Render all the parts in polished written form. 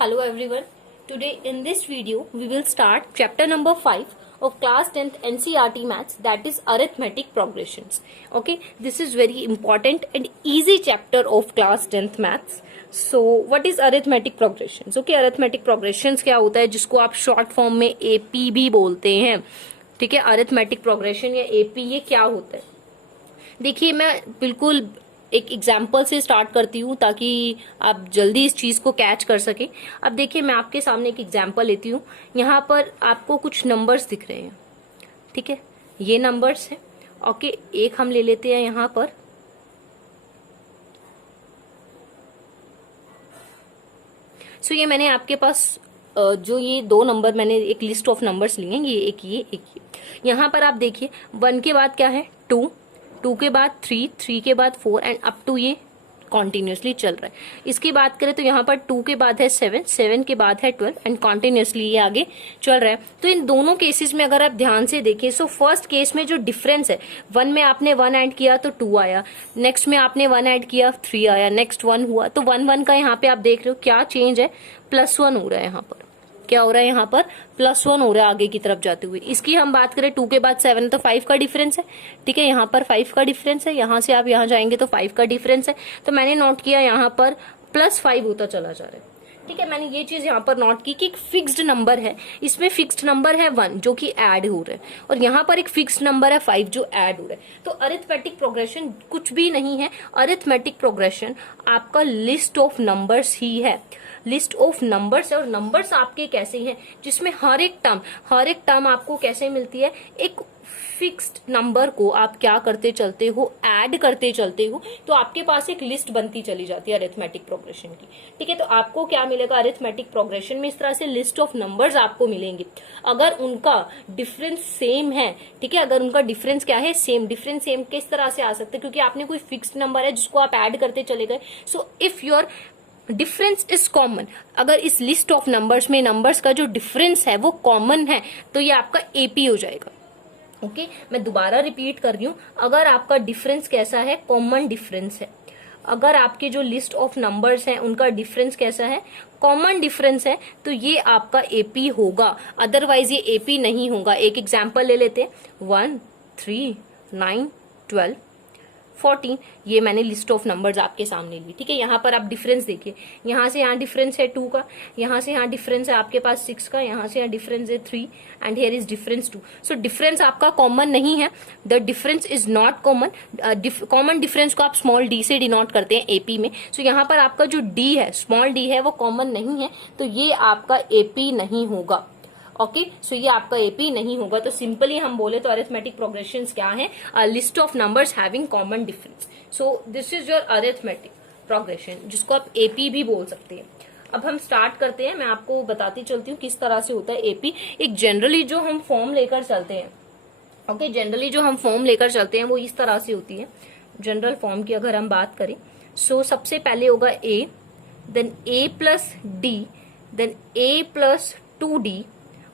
Hello everyone. Today in this video we will start chapter number 5 of class 10th NCERT maths, that is arithmetic progressions. Okay, this is very important and easy chapter of class 10th maths. So what is arithmetic progressions? Okay, arithmetic progressions क्या होता है जिसको आप short form में AP भी बोलते हैं. ठीक है, अरिथमेटिक प्रोग्रेशन या AP ये क्या होता है? देखिए मैं बिल्कुल एक एग्जाम्पल से स्टार्ट करती हूँ ताकि आप जल्दी इस चीज को कैच कर सके. अब देखिए मैं आपके सामने एक एग्जाम्पल लेती हूँ. यहाँ पर आपको कुछ नंबर्स दिख रहे हैं. ठीक है, ये नंबर्स हैं. ओके, एक हम ले लेते हैं यहाँ पर. सो ये मैंने आपके पास जो ये दो नंबर मैंने एक लिस्ट ऑफ नंबर्स लिए हैं, ये एक ये. यहाँ पर आप देखिए 1 के बाद क्या है 2 के बाद 3 के बाद 4 एंड अप टू ये कॉन्टिन्यूसली चल रहा है. इसकी बात करें तो यहाँ पर 2 के बाद है 7 के बाद है 12 एंड कॉन्टिन्यूसली ये आगे चल रहा है. तो इन दोनों केसेस में अगर आप ध्यान से देखें, सो फर्स्ट केस में जो डिफरेंस है 1 में आपने 1 ऐड किया तो 2 आया, नेक्स्ट में आपने 1 ऐड किया 3 आया, नेक्स्ट 1 हुआ तो 1 का यहाँ पे आप देख रहे हो क्या चेंज है, +1 हो रहा है. यहाँ पर क्या हो रहा है, यहाँ पर +1 हो रहा है आगे की तरफ जाते हुए. इसकी हम बात करें 2 के बाद 7 तो 5 का डिफरेंस है. ठीक है, यहाँ पर 5 का डिफरेंस है, यहाँ से आप यहाँ जाएंगे तो 5 का डिफरेंस है. तो मैंने नोट किया यहाँ पर +5 होता चला जा रहा है. ठीक है, मैंने ये चीज यहाँ पर नोट की कि एक फिक्स्ड नंबर है, इसमें फिक्स्ड नंबर है 1 जो कि ऐड हो रहा है, और यहाँ पर एक फिक्स्ड नंबर है 5 जो ऐड हो रहा है. तो अरिथमेटिक प्रोग्रेशन कुछ भी नहीं है. अरिथमेटिक प्रोग्रेशन आपका लिस्ट ऑफ नंबर्स ही है. लिस्ट ऑफ नंबर्स है, और नंबर्स आपके कैसे हैं जिसमें हर एक टर्म आपको कैसे मिलती है, एक फिक्स्ड नंबर को आप क्या करते चलते हो, ऐड करते चलते हो, तो आपके पास एक लिस्ट बनती चली जाती है अरिथमेटिक प्रोग्रेशन की. ठीक है, तो आपको क्या मिलेगा अरिथमेटिक प्रोग्रेशन में, इस तरह से लिस्ट ऑफ नंबर्स आपको मिलेंगे अगर उनका डिफरेंस सेम है. ठीक है, अगर उनका डिफरेंस क्या है, सेम. डिफरेंस सेम किस तरह से आ सकता है, क्योंकि आपने कोई फिक्स्ड नंबर है जिसको आप ऐड करते चले गए. So if your difference is common, अगर इस लिस्ट ऑफ नंबर्स में नंबर्स का जो डिफरेंस है वो कॉमन है तो ये आपका एपी हो जाएगा. ओके, मैं दोबारा रिपीट कर रही हूं. अगर आपका डिफरेंस कैसा है, कॉमन डिफरेंस है. अगर आपके जो लिस्ट ऑफ नंबर्स हैं उनका डिफरेंस कैसा है, कॉमन डिफरेंस है, तो ये आपका एपी होगा. अदरवाइज ये एपी नहीं होगा. एक एग्जांपल ले लेते हैं. 1 3 9 12 14, ये मैंने लिस्ट ऑफ नंबर्स आपके सामने ली. ठीक है, यहाँ पर आप डिफरेंस देखिए, यहाँ से यहाँ डिफरेंस है 2 का, यहाँ से यहाँ डिफरेंस है आपके पास 6 का, यहाँ से यहाँ डिफरेंस है 3 and here is difference 2. So difference आपका कॉमन नहीं है. The difference is not common. Common difference को आप स्मॉल डी से डिनोट करते हैं एपी में. सो यहाँ पर आपका जो डी है, स्मॉल डी है, वो कॉमन नहीं है, तो ये आपका एपी नहीं होगा. ओके, सो ये आपका एपी नहीं होगा. तो सिंपली हम बोले तो अरिथमेटिक प्रोग्रेशंस क्या है, list of numbers having common difference. So this is your arithmetic progression, जिसको आप एपी भी बोल सकते हैं. अब हम स्टार्ट करते हैं. मैं आपको बताती चलती हूँ किस तरह से होता है एपी. एक जनरली जो हम फॉर्म लेकर चलते हैं, ओके, जनरली जो हम फॉर्म लेकर चलते हैं वो इस तरह से होती है. जनरल फॉर्म की अगर हम बात करें, सो सबसे पहले होगा ए, देन A+D, देन A+2D,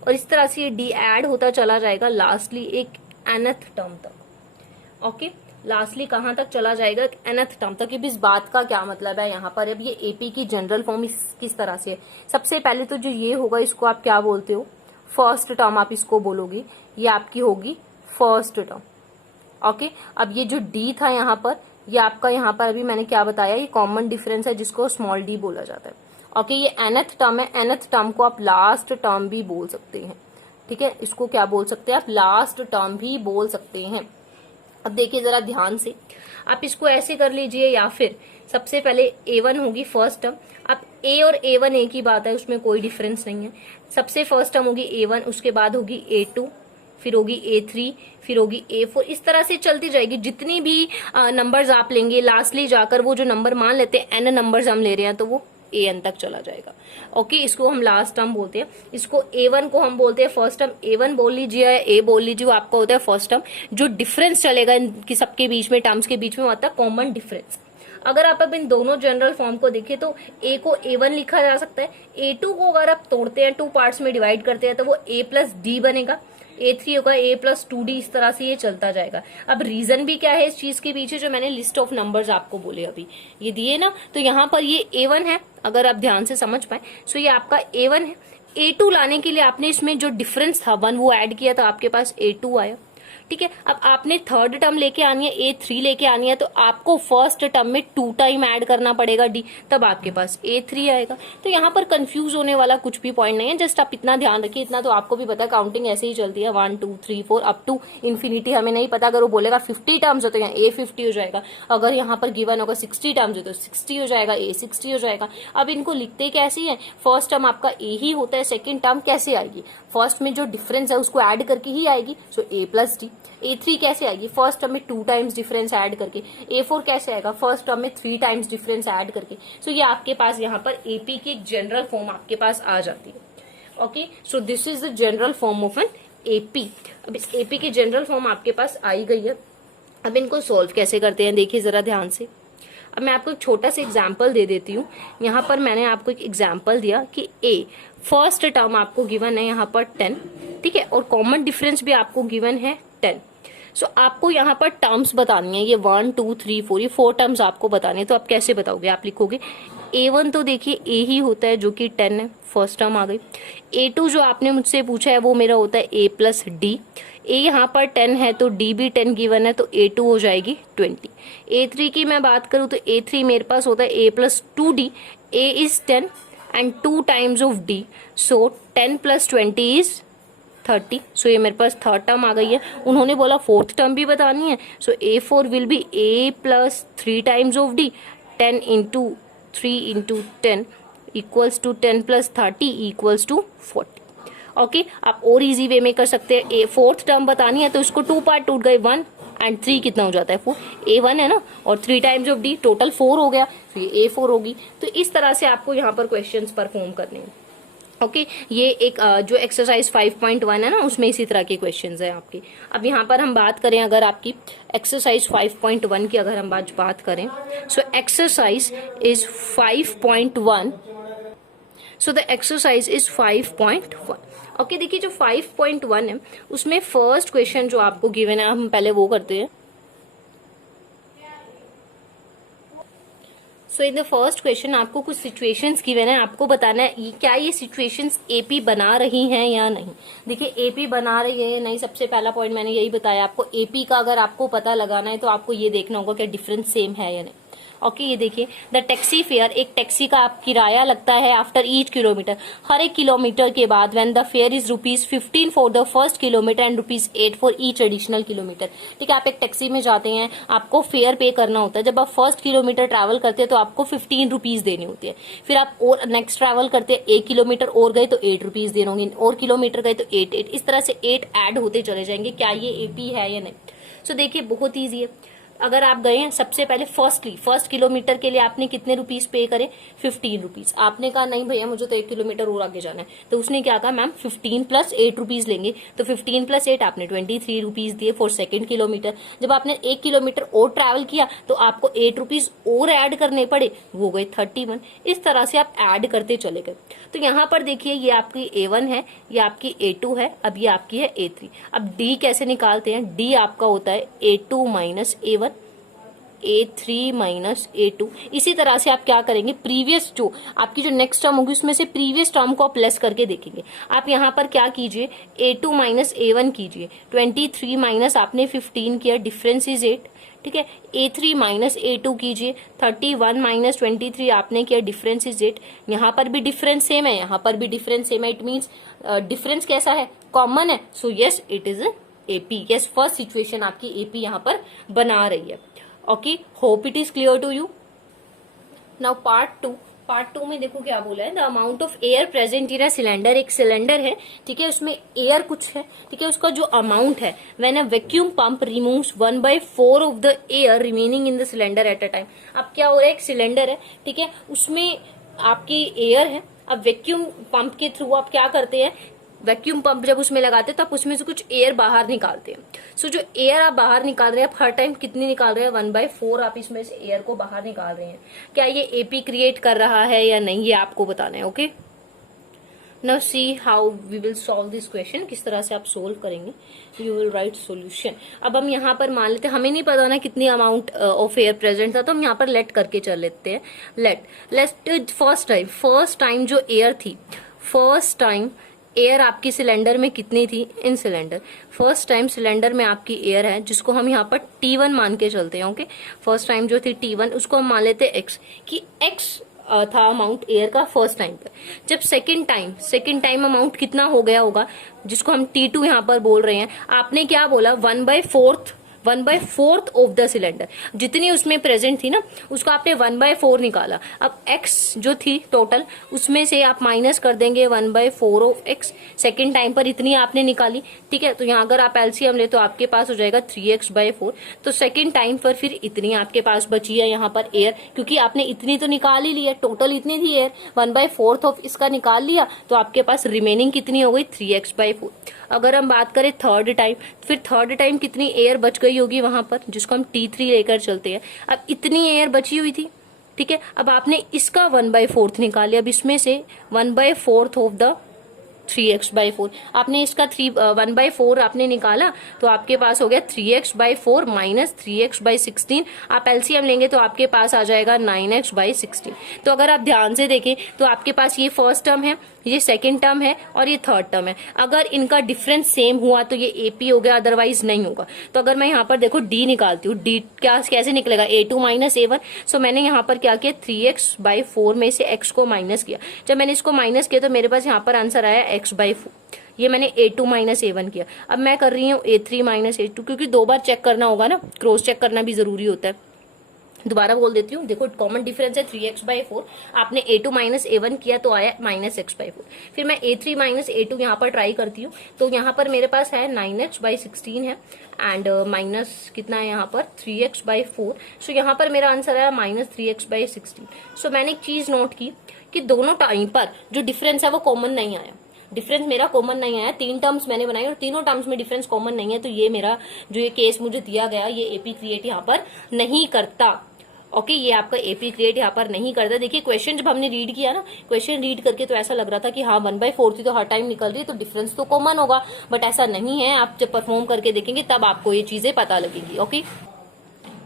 और इस तरह से ये डी ऐड होता चला जाएगा लास्टली एक nth टर्म तक. ओके, लास्टली कहां तक चला जाएगा, nth टर्म तक. इस बात का क्या मतलब है यहाँ पर, अब ये एपी की जनरल फॉर्म किस तरह से है. सबसे पहले तो जो ये होगा इसको आप क्या बोलते हो, फर्स्ट टर्म आप इसको बोलोगे, ये आपकी होगी फर्स्ट टर्म. ओके, अब ये जो डी था यहाँ पर, ये आपका यहाँ पर अभी मैंने क्या बताया, ये कॉमन डिफरेंस है जिसको स्मॉल डी बोला जाता है. ओके, ये nth टर्म है. nth टर्म को आप लास्ट टर्म भी बोल सकते हैं. ठीक है, इसको क्या बोल सकते हैं आप, लास्ट टर्म भी बोल सकते हैं. अब देखिए जरा ध्यान से, आप इसको ऐसे कर लीजिए, या फिर सबसे पहले A1 होगी फर्स्ट टर्म. अब A और A1 एक ही बात है, उसमें कोई डिफरेंस नहीं है. सबसे फर्स्ट टर्म होगी A1, उसके बाद होगी A2, फिर होगी A3, फिर होगी A4. इस तरह से चलती जाएगी. जितनी भी नंबर्स आप लेंगे, लास्टली जाकर वो जो नंबर मान लेते हैं n नंबर्स हम ले रहे हैं, तो वो an तक चला जाएगा. ओके, इसको हम लास्ट टर्म बोलते हैं. इसको A1 को हम बोलते हैं फर्स्ट टर्म. A1 बोल लीजिए या A बोल लीजिए, वो आपका होता है फर्स्ट टर्म. जो डिफरेंस चलेगा इनकी सबके बीच में, टर्म्स के बीच में, होता है कॉमन डिफरेंस. अगर आप अब इन दोनों जनरल फॉर्म को देखें तो A को A1 लिखा जा सकता है. A2 को अगर आप तोड़ते हैं, 2 पार्ट्स में डिवाइड करते हैं, तो वो A+D बनेगा. A3 होगा A+2D, इस तरह से ये चलता जाएगा। अब रीजन भी क्या है इस चीज के पीछे, जो मैंने लिस्ट ऑफ नंबर्स आपको बोले अभी ये दिए ना, तो यहाँ पर ये A1 है, अगर आप ध्यान से समझ पाए। सो ये आपका A1 है। A2 लाने के लिए आपने इसमें जो डिफरेंस था 1 वो ऐड किया, तो आपके पास A2 आया। ठीक है, अब आपने थर्ड टर्म लेके आनी है, A3 लेके आनी है, तो आपको फर्स्ट टर्म में 2 टाइम ऐड करना पड़ेगा D, तब आपके पास A3 आएगा। तो यहाँ पर कंफ्यूज होने वाला कुछ भी पॉइंट नहीं है, जस्ट आप इतना ध्यान रखिए, इतना तो आपको भी पता है, काउंटिंग ऐसे ही चलती है 1 2 3 4 अप टू इन्फिनिटी। हमें नहीं पता, अगर वो बोलेगा 50 टर्म्स हो तो यहाँ A50 हो जाएगा, अगर यहाँ पर गिवन होगा 60 टर्म्स हो तो 60 हो जाएगा, A60 हो जाएगा। अब इनको लिखते कैसे है, फर्स्ट टर्म आपका A ही होता है, सेकेंड टर्म कैसे आएगी, फर्स्ट में जो डिफरेंस है उसको ऐड करके ही आएगी, सो A+D। A3 कैसे आएगी, फर्स्ट टर्म में 2 टाइम्स डिफरेंस ऐड करके। A4 कैसे आएगा, फर्स्ट टर्म में 3 टाइम्स डिफरेंस ऐड करके। सो ये आपके पास यहाँ पर AP की एक जनरल फॉर्म आपके पास आ जाती है। Okay, so this is the general form of an AP। अब इस AP की जनरल फॉर्म आपके पास आई गई है। अब इनको सोल्व कैसे करते हैं, देखिए जरा ध्यान से। अब मैं आपको एक छोटा सा एग्जाम्पल दे देती हूँ। यहाँ पर मैंने आपको एक एग्जाम्पल दिया कि A फर्स्ट टर्म आपको गिवन है यहाँ पर 10, ठीक है, और कॉमन डिफरेंस भी आपको गिवन है 10। सो आपको यहाँ पर टर्म्स बतानी है, ये 1 2 3 4 ये 4 टर्म्स आपको बताने हैं। तो आप कैसे बताओगे, आप लिखोगे A1 तो देखिए A ही होता है जो कि 10 है, फर्स्ट टर्म आ गई। A2 जो आपने मुझसे पूछा है वो मेरा होता है A+D। A यहाँ पर 10 है तो D भी 10 गिवन है, तो A2 हो जाएगी 20। A3 की मैं बात करूँ तो A3 मेरे पास होता है A+2D। A is 10 and 2 times of D, so 10 + 20 is 30। सो ये मेरे पास थर्ड टर्म आ गई है। उन्होंने बोला फोर्थ टर्म भी बतानी है, so A4 will be A+3 times of D, 10 × 3 × 10 equals to 10 + 30 equals to 40। Okay, आप और इजी वे में कर सकते हैं। फोर्थ टर्म बतानी है तो इसको 2 पार्ट टूट गए, 1 एंड 3 कितना हो जाता है 4, A1 है ना, और 3 टाइम्स ऑफ D टोटल 4 हो गया, तो ये A4 होगी। तो इस तरह से आपको यहाँ पर क्वेश्चंस परफॉर्म करने हैं। ओके, ये एक जो एक्सरसाइज 5.1 है ना, उसमें इसी तरह के क्वेश्चंस है आपके। अब यहाँ पर हम बात करें, अगर आपकी एक्सरसाइज 5.1 की अगर हम बात करें, so exercise is 5.1। So the exercise is 5.1। Okay, देखिए जो 5.1 है उसमें फर्स्ट क्वेश्चन जो आपको गिवन है, हम पहले वो करते हैं। सो इन द फर्स्ट क्वेश्चन आपको कुछ सिचुएशंस गिवन है, आपको बताना है क्या ये सिचुएशंस AP बना रही हैं या नहीं। देखिए AP बना रही है या नहीं, सबसे पहला पॉइंट मैंने यही बताया आपको। AP का अगर आपको पता लगाना है तो आपको ये देखना होगा कि डिफरेंस सेम है या नहीं। ओके, ये देखिए द टैक्सी फेयर, एक टैक्सी का आप किराया लगता है आफ्टर ईच किलोमीटर, हर एक किलोमीटर के बाद, when the fair is ₹15 for the first kilometre and ₹8 for each additional kilometre. ठीक है, आप एक टैक्सी में जाते हैं, आपको फेयर पे करना होता है। जब आप फर्स्ट किलोमीटर ट्रैवल करते हैं तो आपको ₹15 देने होते हैं। फिर आप और नेक्स्ट ट्रैवल करते हैं, 1 किलोमीटर और गए तो ₹8 देने होंगे, और किलोमीटर गए तो 8 इस तरह से 8 ऐड होते चले जाएंगे। क्या ये AP है या नहीं। सो देखिए बहुत ईजी है। अगर आप गए हैं सबसे पहले फर्स्ट किलोमीटर के लिए आपने कितने रुपीस पे करे, ₹15। आपने कहा नहीं भैया मुझे तो 1 किलोमीटर और आगे जाना है, तो उसने क्या कहा, मैम 15 + 8 रुपीज लेंगे। तो 15 + 8 आपने ₹23 दिए फॉर सेकंड किलोमीटर। जब आपने 1 किलोमीटर और ट्रैवल किया तो आपको ₹8 और ऐड करने पड़े, वो गए 31। इस तरह से आप ऐड करते चले गए। तो यहाँ पर देखिए ये आपकी A1 है, ये आपकी A2 है, अब ये आपकी है A3। अब D कैसे निकालते हैं, D आपका होता है A2 - A1, A3 - A2। इसी तरह से आप क्या करेंगे, प्रीवियस जो आपकी जो नेक्स्ट टर्म होगी उसमें से प्रीवियस टर्म को आप लेस करके देखेंगे। आप यहाँ पर क्या कीजिए, A2 - A1 कीजिए, 23 माइनस आपने 15 किया, डिफरेंस इज 8। ठीक है, A3 - A2 कीजिए, 31 - 23 आपने किया, डिफरेंस इज 8। यहाँ पर भी डिफरेंस सेम है, यहाँ पर भी डिफरेंस सेम है, इट मीन्स डिफरेंस कैसा है, कॉमन है। So yes it is AP। Yes, first situation आपकी AP यहाँ पर बना रही है। Okay, hope it is clear to you. Now part two में देखो क्या बोला है, the amount of air present in a cylinder. एक सिलेंडर है, ठीक है, उसमें एयर कुछ है, ठीक है, उसका जो अमाउंट है, when a vacuum pump removes 1/4 of the air remaining in the cylinder at a time. अब क्या हो रहा है, एक सिलेंडर है, ठीक है, उसमें आपकी एयर है। अब वैक्यूम पंप के थ्रू आप क्या करते हैं, वैक्यूम पंप जब उसमें लगाते हैं तो आप उसमें से कुछ एयर बाहर निकालते हैं। सो जो एयर आप बाहर निकाल रहे हैं, आप हर टाइम कितनी निकाल रहे हैं, 1/4 आप इसमें से एयर को बाहर निकाल रहे हैं। क्या ये AP क्रिएट कर रहा है या नहीं, ये आपको बताना है। Okay, now see how we will solve this question, किस तरह से आप सोल्व करेंगे. You will write solution. अब हम यहाँ पर मान लेते हैं, हमें नहीं पता ना कितनी अमाउंट ऑफ एयर प्रेजेंट था, तो हम यहाँ पर लेट करके चल लेते हैं. लेट फर्स्ट टाइम जो एयर थी, फर्स्ट टाइम एयर आपकी सिलेंडर में कितनी थी इन सिलेंडर. फर्स्ट टाइम सिलेंडर में आपकी एयर है जिसको हम यहाँ पर T1 मान के चलते हैं. ओके, फर्स्ट टाइम जो थी T1 उसको हम मान लेते हैं x, कि x था अमाउंट एयर का फर्स्ट टाइम पर. जब सेकेंड टाइम अमाउंट कितना हो गया होगा, जिसको हम T2 यहाँ पर बोल रहे हैं. आपने क्या बोला, 1/4 ऑफ द सिलेंडर, जितनी उसमें प्रेजेंट थी ना उसको आपने 1/4 निकाला. अब x जो थी टोटल, उसमें से आप माइनस कर देंगे 1/4 ऑफ x. सेकेंड टाइम पर इतनी आपने निकाली, ठीक है. तो यहाँ अगर आप एलसीएम ले तो आपके पास हो जाएगा 3x/4. तो सेकेंड टाइम पर फिर इतनी आपके पास बची है यहाँ पर एयर, क्योंकि आपने इतनी तो निकाल ही लिया, टोटल इतनी थी एयर, 1/4 ऑफ इसका निकाल लिया, तो आपके पास रिमेनिंग कितनी हो गई, 3x/4. अगर हम बात करें थर्ड टाइम, फिर थर्ड टाइम कितनी एयर बच गई होगी वहां पर, जिसको हम T3 लेकर चलते हैं. अब इतनी एयर बची हुई थी, ठीक है. अब आपने इसका 1/4 निकाल लिया. अब इसमें से 1/4 ऑफ द 3x/4, आपने इसका 1/4 आपने निकाला, तो आपके पास हो गया 3x/4 माइनस 3x/16. आप एलसीएम लेंगे तो आपके पास आ जाएगा 9x/16. तो अगर आप ध्यान से देखें तो आपके पास ये फर्स्ट टर्म है, ये सेकेंड टर्म है और ये थर्ड टर्म है. अगर इनका डिफरेंस सेम हुआ तो ये AP हो गया, अदरवाइज नहीं होगा. तो अगर मैं यहाँ पर देखो D निकालती हूँ, D कैसे निकलेगा, A2 माइनस A1. सो मैंने यहाँ पर क्या किया, 3x/4 में से x को माइनस किया. जब मैंने इसको माइनस किया तो मेरे पास यहाँ पर आंसर आया x/4. ये मैंने A2 माइनस A1 किया. अब मैं कर रही हूँ A3 माइनस A2, क्योंकि 2 बार चेक करना होगा ना, क्रॉस चेक करना भी जरूरी होता है. दोबारा बोल देती हूँ, देखो कॉमन डिफरेंस है 3x/4. आपने A2 माइनस A1 किया तो आया -x/4. फिर मैं A3 माइनस A2 यहाँ पर ट्राई करती हूँ, तो यहाँ पर मेरे पास है 9x/16 है, एंड माइनस कितना है यहाँ पर 3x/4. सो यहाँ पर मेरा आंसर आया -3x/16. सो मैंने एक चीज नोट की कि दोनों टाइम पर जो डिफरेंस है वो कॉमन नहीं आया. डिफरेंस मेरा कॉमन नहीं आया. 3 टर्म्स मैंने बनाई और तीनों टर्म्स में डिफरेंस कॉमन नहीं है. तो ये मेरा जो ये केस मुझे दिया गया, ये AP क्रिएट यहाँ पर नहीं करता. ओके, ये आपका AP क्रिएट यहाँ पर नहीं करता. देखिए क्वेश्चन जब हमने रीड किया ना, क्वेश्चन रीड करके तो ऐसा लग रहा था कि हाँ 1/4 थी तो हर टाइम निकल रही है तो डिफरेंस तो कॉमन होगा, बट ऐसा नहीं है. आप जब परफॉर्म करके देखेंगे तब आपको ये चीजें पता लगेंगी. Okay,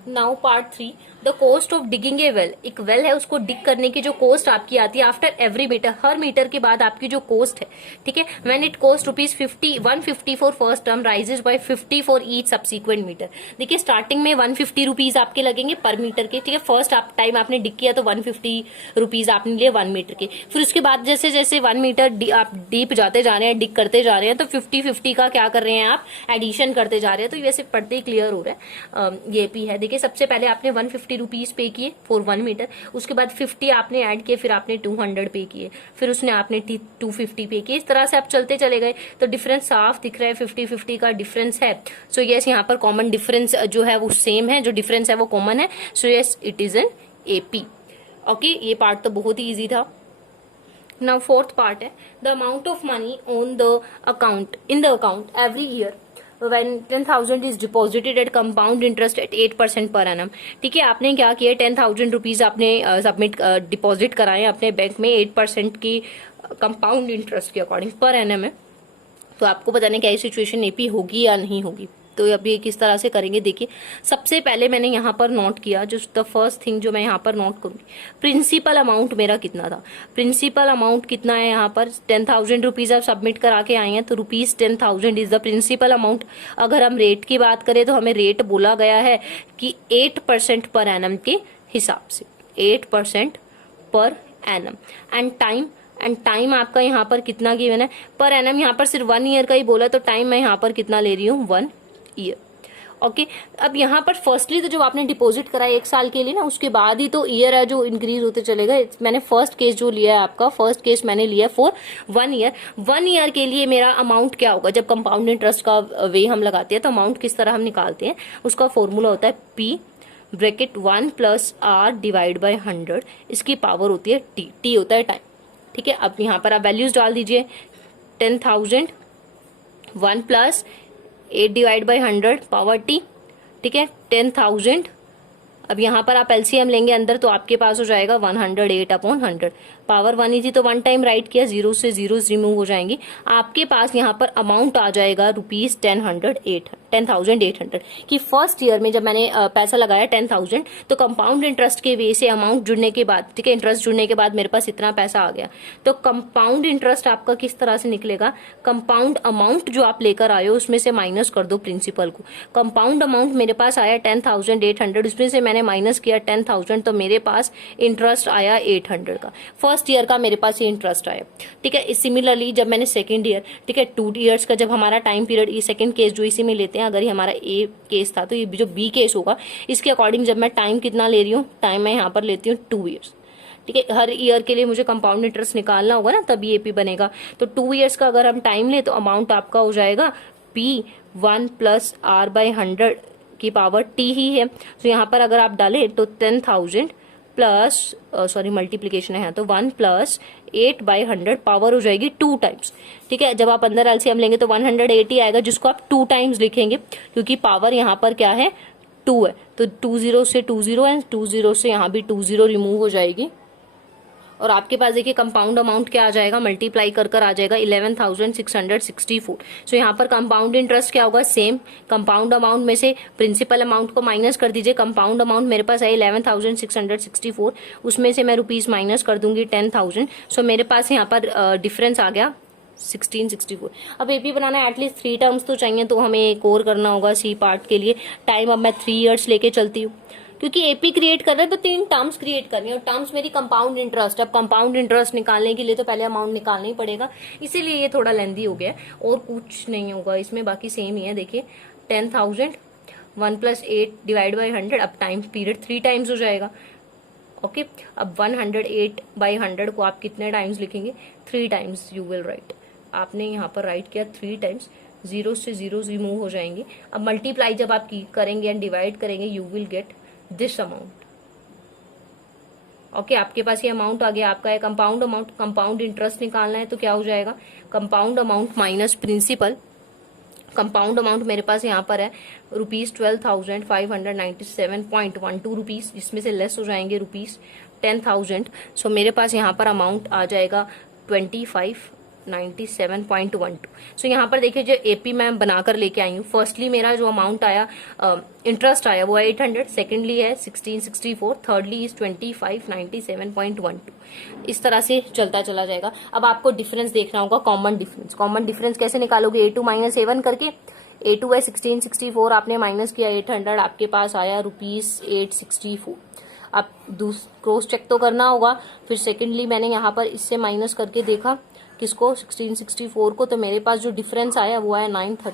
now part 3, the cost of digging A well. एक वेल है, उसको डिग करने की जो कॉस्ट आपकी आती है आफ्टर एवरी मीटर, हर मीटर के बाद आपकी जो कॉस्ट है, ठीक है. When it cost ₹150 for first term, rises by 50 for each subsequent metre. देखिए स्टार्टिंग में 150 रुपीज आपके लगेंगे पर मीटर के, ठीक है. फर्स्ट टाइम आपने डिग किया तो 150 रुपीज आपने लिए 1 मीटर के. फिर उसके बाद जैसे जैसे 1 मीटर आप डीप जाते जा रहे हैं, डिग करते जा रहे हैं, तो 50-50 का क्या कर रहे हैं आप, एडिशन करते जा रहे हैं. तो वैसे पढ़ते ही क्लियर हो रहा है. ये भी है. देखिए सबसे पहले आपने 150 रुपीज पे किए फॉर 1 मीटर, उसके बाद 50 आपने ऐड किए, फिर आपने 200 पे किए, फिर उसने आपने 250 पे किए. इस तरह से आप चलते चले गए. तो डिफरेंस साफ दिख रहा है, 50-50 का डिफरेंस है. सो यस, यहाँ पर कॉमन डिफरेंस जो है वो सेम है, जो डिफरेंस है वो कॉमन है. So yes, it is an AP. Okay, ये पार्ट तो बहुत ही ईजी था. नाउ फोर्थ पार्ट है, the amount of money on the account in the account every year when 10,000 is deposited at compound interest at 8% per annum. ठीक है, आपने क्या किया, 10,000 रुपीज आपने सबमिट डिपॉजिट कराए अपने बैंक में 8% की कंपाउंड इंटरेस्ट के अकॉर्डिंग पर एनम है. तो आपको पता नहीं क्या सिचुएशन AP होगी या नहीं होगी. तो अब ये किस तरह से करेंगे, देखिए सबसे पहले मैंने यहाँ पर नोट किया, जो द फर्स्ट थिंग जो मैं यहाँ पर नोट करूंगी, प्रिंसिपल अमाउंट मेरा कितना था. प्रिंसिपल अमाउंट कितना है यहाँ पर, 10,000 रुपीज आप सबमिट करा के आए हैं, तो ₹10,000 इज द प्रिंसिपल अमाउंट. अगर हम रेट की बात करें तो हमें रेट बोला गया है कि 8% पर एनम के हिसाब से, 8% पर एनम. एंड टाइम आपका यहाँ पर कितना गिवन है, पर एनम यहाँ पर सिर्फ 1 ईयर का ही बोला, तो टाइम मैं यहाँ पर कितना ले रही हूँ, 1 ईयर. ओके, अब यहाँ पर फर्स्टली तो जो आपने डिपॉजिट कराया 1 साल के लिए ना, उसके बाद ही तो ईयर है जो इंक्रीज होते चलेगा. मैंने फर्स्ट केस जो लिया है आपका, फर्स्ट केस मैंने लिया फॉर 1 ईयर. 1 ईयर के लिए मेरा अमाउंट क्या होगा, जब कंपाउंड इंटरेस्ट का वे हम लगाते हैं तो अमाउंट किस तरह हम निकालते हैं, उसका फॉर्मूला होता है P bracket 1 + R divide by 100. इसकी पावर होती है T होता है टाइम. ठीक है, अब यहाँ पर आप वैल्यूज डाल दीजिए, 10,000 1 + 8 डिवाइड बाई 100 पावर T. ठीक है, 10,000. अब यहाँ पर आप LCM लेंगे अंदर तो आपके पास हो जाएगा 108/100. पावर 1 ही थी तो 1 टाइम राइट किया, जीरो से जीरोस रिमूव हो जाएंगी। आपके पास यहाँ पर अमाउंट आ जाएगा ₹10,800 कि फर्स्ट ईयर में जब मैंने पैसा लगाया 10,000 तो कंपाउंड इंटरेस्ट के वे से अमाउंट जुड़ने के बाद, ठीक है, इंटरेस्ट जुड़ने के बाद मेरे पास इतना पैसा आ गया। तो कंपाउंड इंटरेस्ट आपका किस तरह से निकलेगा, कंपाउंड अमाउंट जो आप लेकर आए हो उसमें से माइनस कर दो प्रिंसिपल को। कंपाउंड अमाउंट मेरे पास आया 10,800, उसमें से मैंने माइनस किया 10,000 तो मेरे पास इंटरेस्ट आया 800 का। फर्स्ट ईयर का मेरे पास ये इंटरेस्ट आया, ठीक है। सिमिलरली जब मैंने सेकंड ईयर, ठीक है, 2 इयर्स का जब हमारा टाइम पीरियड, ये सेकंड केस जो इसी में लेते हैं, अगर ये हमारा ए केस था तो ये जो बी केस होगा इसके अकॉर्डिंग जब मैं टाइम कितना ले रही हूँ, टाइम मैं यहाँ पर लेती हूँ 2 ईयर्स, ठीक है। हर ईयर के लिए मुझे कंपाउंड इंटरेस्ट निकालना होगा ना, तभी एपी बनेगा। तो 2 इयर्स का अगर हम टाइम ले तो अमाउंट आपका हो जाएगा P1 प्लस R/100 की पावर T ही है। तो यहाँ पर अगर आप डाले तो 10,000 प्लस सॉरी मल्टीप्लीकेशन है तो 1 प्लस 8/100 पावर हो जाएगी 2 टाइम्स, ठीक है। जब आप अंदर एलसीएम लेंगे तो 180 आएगा, जिसको आप 2 टाइम्स लिखेंगे क्योंकि पावर यहाँ पर क्या है 2 है। तो 2 0 से 2 0 एंड 2 0 से यहाँ भी 2 0 रिमूव हो जाएगी और आपके पास देखिए कंपाउंड अमाउंट क्या आ जाएगा, मल्टीप्लाई कर आ जाएगा 11,664। सो यहाँ पर कंपाउंड इंटरेस्ट क्या होगा, सेम कंपाउंड अमाउंट में से प्रिंसिपल अमाउंट को माइनस कर दीजिए। कंपाउंड अमाउंट मेरे पास है 11,664, उसमें से मैं रुपीज माइनस कर दूंगी 10,000। सो मेरे पास यहाँ पर डिफरेंस आ गया 1664। अब एपी बनाना है एटलीस्ट 3 टर्म्स तो चाहिए, तो हमें एक और करना होगा सी पार्ट के लिए। टाइम अब मैं 3 इयर्स लेके चलती हूँ क्योंकि एपी क्रिएट कर रहे हैं तो 3 टर्म्स क्रिएट करनी है और टर्म्स मेरी कंपाउंड इंटरेस्ट। अब कंपाउंड इंटरेस्ट निकालने के लिए तो पहले अमाउंट निकालना ही पड़ेगा, इसीलिए ये थोड़ा लेंदी हो गया और कुछ नहीं होगा इसमें, बाकी सेम ही है। देखिए 10,000 1 प्लस 8 डिवाइड बाई 100, अब टाइम पीरियड 3 टाइम्स हो जाएगा, ओके। अब 108/100 को आप कितने टाइम्स लिखेंगे, 3 टाइम्स यू विल राइट। आपने यहाँ पर राइट किया 3 टाइम्स, जीरो से जीरो रिमूव हो जाएंगे। अब मल्टीप्लाई जब आप करेंगे एंड डिवाइड करेंगे you will get this amount, okay. आपके पास ये अमाउंट आ गया, आपका है कंपाउंड अमाउंट। कंपाउंड इंटरेस्ट निकालना है तो क्या हो जाएगा, compound amount minus principal. Compound amount मेरे पास यहाँ पर है ₹12,597.12 रुपीज, जिसमें से लेस हो जाएंगे ₹10,000। सो मेरे पास यहाँ पर अमाउंट आ जाएगा 2597.12। सो यहाँ पर देखिए जो एपी मैं बनाकर लेके आई हूँ, फर्स्टली मेरा जो अमाउंट आया इंटरेस्ट आया वो है 800, सेकेंडली है 1664, थर्डली इज 2597.12। इस तरह से चलता चला जाएगा। अब आपको डिफरेंस देखना होगा, कॉमन डिफरेंस। कॉमन डिफरेंस कैसे निकालोगे, A2 माइनस A1 करके। A2 है 1664, आपने माइनस किया 800, आपके पास आया ₹864। अब क्रॉस चेक तो करना होगा। फिर सेकेंडली मैंने यहाँ पर इससे माइनस करके देखा किसको, 1664 को, तो मेरे पास जो डिफरेंस आया वो आया 930,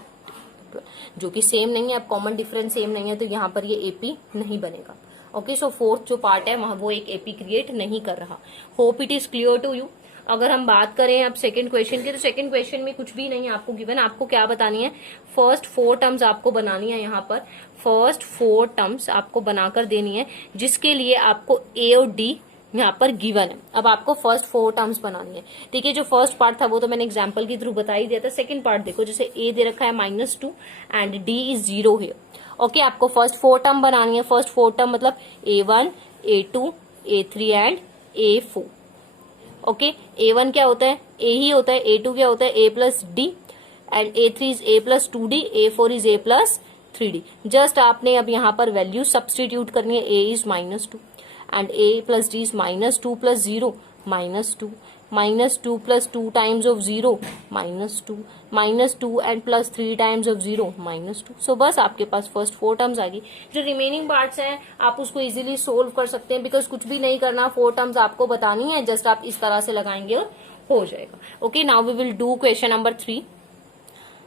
जो कि सेम नहीं है। अब कॉमन डिफरेंस सेम नहीं है तो यहाँ पर ये एपी नहीं बनेगा, ओके। सो फोर्थ जो पार्ट है वहां वो एक एपी क्रिएट नहीं कर रहा। Hope it is clear to you. अगर हम बात करें अब सेकंड क्वेश्चन की, तो सेकंड क्वेश्चन में कुछ भी नहीं आपको गिवन। आपको क्या बतानी है, फर्स्ट 4 टर्म्स आपको बनानी है। यहाँ पर फर्स्ट 4 टर्म्स आपको बनाकर देनी है, जिसके लिए आपको ए और डी यहाँ पर गिवन है। अब आपको फर्स्ट 4 टर्म्स बनानी है, ठीक है। जो फर्स्ट पार्ट था वो तो मैंने एग्जांपल के थ्रू बता ही दिया था। सेकंड पार्ट देखो, जैसे ए दे रखा है -2 एंड डी इज 0 है, ओके। आपको फर्स्ट 4 टर्म बनानी है। फर्स्ट 4 टर्म मतलब A1, A2, A3 and A4, okay. A1 क्या होता है, A ही होता है। A2 क्या होता है, A plus D and A3 is A plus 2D, A4 is A plus 3D। Just आपने अब यहाँ पर वैल्यू सब्सटीट्यूट करनी है। A is -2 and A plus D is -2 plus 0, -2, -2 plus 2 times of 0, -2, -2 and plus 3 times of 0, -2। सो बस आपके पास first 4 terms आ गई। जो रिमेनिंग पार्ट्स हैं आप उसको इजीली सोल्व कर सकते हैं, बिकॉज कुछ भी नहीं करना, 4 टर्म्स आपको बतानी है, जस्ट आप इस तरह से लगाएंगे और हो जाएगा, okay. Now we will do question number 3।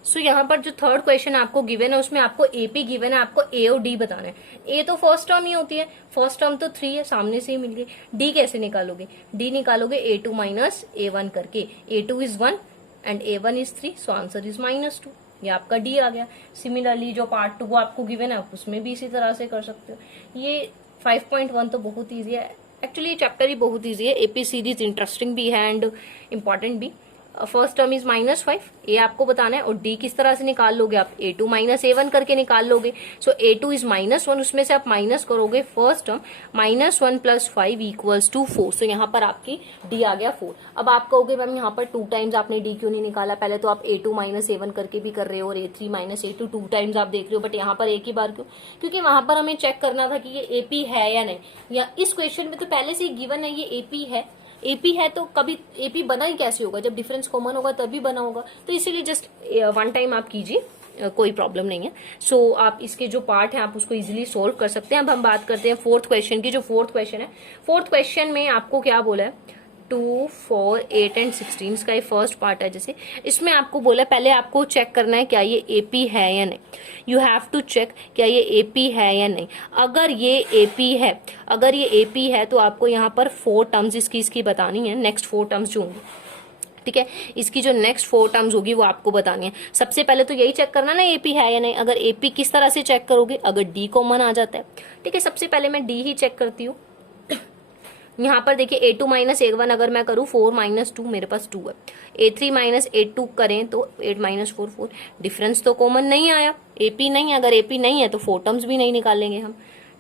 So यहाँ पर जो थर्ड क्वेश्चन आपको गिवन है उसमें आपको एपी गिवन है, आपको ए और डी बताना है। ए तो फर्स्ट टर्म ही होती है, फर्स्ट टर्म तो 3 है, सामने से ही मिल गई। डी कैसे निकालोगे, डी निकालोगे A2 माइनस A1 करके। A2 is 1 and A1 is 3, so answer is -2। ये आपका डी आ गया। सिमिलरली जो पार्ट 2 आपको गिवन है उसमें भी इसी तरह से कर सकते हो। ये 5.1 तो बहुत ईजी है, एक्चुअली चैप्टर ही बहुत ईजी है। एपी सीरीज इंटरेस्टिंग भी है एंड इम्पॉर्टेंट भी। फर्स्ट टर्म इज -5, ए आपको बताना है, और डी किस तरह से निकाल लोगे आप, a2 माइनस a1 करके निकाल लोगे। सो a2 इज -1, उसमें से आप माइनस करोगे फर्स्ट टर्म, -1 + 5 = 4। सो यहाँ पर आपकी डी आ गया 4। अब आप कहोगे मैम यहाँ पर 2 टाइम्स आपने डी क्यों नहीं निकाला, पहले तो आप a2 माइनस a1 करके भी कर रहे हो और a3 माइनस a2 2 टाइम्स आप देख रहे हो, बट यहाँ पर एक ही बार क्यों, क्योंकि वहां पर हमें चेक करना था कि ये एपी है या नहीं। या इस क्वेश्चन में तो पहले से गिवन है ये एपी है, एपी है तो कभी एपी बना ही कैसे होगा, जब डिफरेंस कॉमन होगा तभी बना होगा। तो इसीलिए जस्ट वन टाइम आप कीजिए, कोई प्रॉब्लम नहीं है। सो आप इसके जो पार्ट है आप उसको इजीली सोल्व कर सकते हैं। अब हम बात करते हैं फोर्थ क्वेश्चन की। जो फोर्थ क्वेश्चन है, फोर्थ क्वेश्चन में आपको क्या बोला है, 2, 4, 8 एंड 16 इसका ये फर्स्ट पार्ट है। जैसे इसमें आपको बोला पहले आपको चेक करना है क्या ये एपी है या नहीं। यू हैव टू चेक क्या ये एपी है या नहीं। अगर ये एपी है, अगर ये एपी है तो आपको यहाँ पर 4 टर्म्स इसकी बतानी है, नेक्स्ट 4 टर्म्स जो होंगी, ठीक है, इसकी जो नेक्स्ट 4 टर्म्स होगी वो आपको बतानी है। सबसे पहले तो यही चेक करना ना एपी है या नहीं। अगर एपी किस तरह से चेक करोगे, अगर डी कॉमन आ जाता है, ठीक है, सबसे पहले मैं डी ही चेक करती हूँ। यहाँ पर देखिए a2 माइनस a1 अगर मैं करूँ 4 माइनस 2 मेरे पास 2 है, a3 माइनस a2 करें तो 8 माइनस 4 4, डिफरेंस तो कॉमन नहीं आया, AP नहीं, अगर AP नहीं है तो 4 टर्म्स भी नहीं निकालेंगे हम,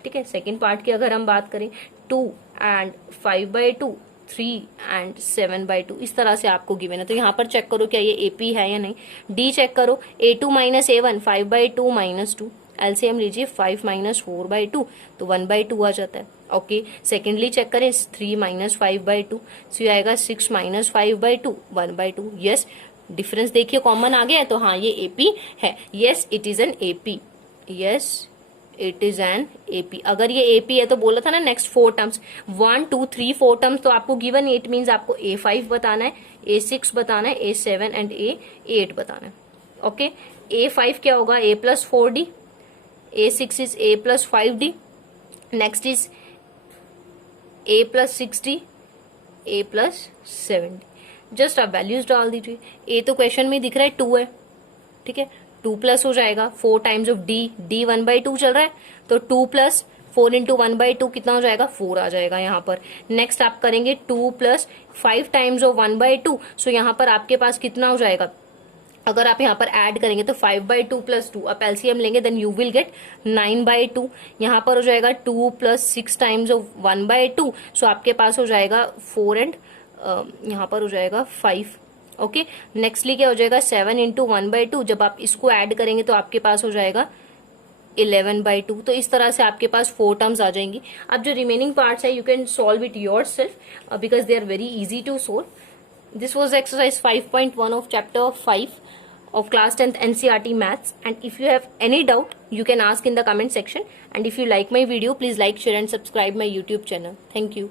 ठीक है। सेकेंड पार्ट की अगर हम बात करें 2 एंड 5/2, 3 एंड 7/2 इस तरह से आपको गिवन है, तो यहाँ पर चेक करो क्या ये AP है या नहीं। डी चेक करो, a2 minus a1 5/2 minus 2, LCM लीजिए 5 माइनस 4/2 तो 1/2 आ जाता है। ओके, सेकेंडली चेक करें 3 माइनस 5/2, सो ये आएगा 6 माइनस 5/2 1/2। यस, डिफरेंस देखिए कॉमन आ गया है, तो हाँ ये एपी है। Yes it is an AP, yes it is an AP. अगर ये एपी है तो बोला था ना नेक्स्ट 4 टर्म्स, 1 2 3 4 टर्म्स तो आपको गिवन, इट मीन्स आपको A5 बताना है, A6 बताना है, A7 एंड A8 बताना है। ओके, A5 क्या होगा, A + 4D, A6 is A + 5D, next is A + 6D, A + 7D। Just आप वैल्यूज डाल दीजिए। ए तो क्वेश्चन में दिख रहा है 2 है, ठीक है, 2 प्लस हो जाएगा 4 टाइम्स ऑफ डी, डी 1/2 चल रहा है तो 2 + 4 × 1/2 कितना हो जाएगा, 4 आ जाएगा यहाँ पर। नेक्स्ट आप करेंगे 2 + 5 टाइम्स ऑफ 1/2, सो यहाँ पर आपके पास कितना हो जाएगा, अगर आप यहाँ पर ऐड करेंगे तो 5/2 + 2, आप एलसीएम लेंगे देन यू विल गेट 9/2। यहाँ पर हो जाएगा 2 + 6 टाइम्स ऑफ 1/2, सो आपके पास हो जाएगा 4 एंड यहाँ पर हो जाएगा 5। ओके, नेक्स्टली क्या हो जाएगा 7 × 1/2, जब आप इसको ऐड करेंगे तो आपके पास हो जाएगा 11/2। तो इस तरह से आपके पास 4 टर्म्स आ जाएंगी। अब जो रिमेनिंग पार्ट्स है you can solve it yourself because they are very easy to solve. This was exercise 5.1 of chapter 5 of class 10th NCERT maths, and if you have any doubt you can ask in the comment section, and if you like my video please like, share and subscribe my YouTube channel. Thank you.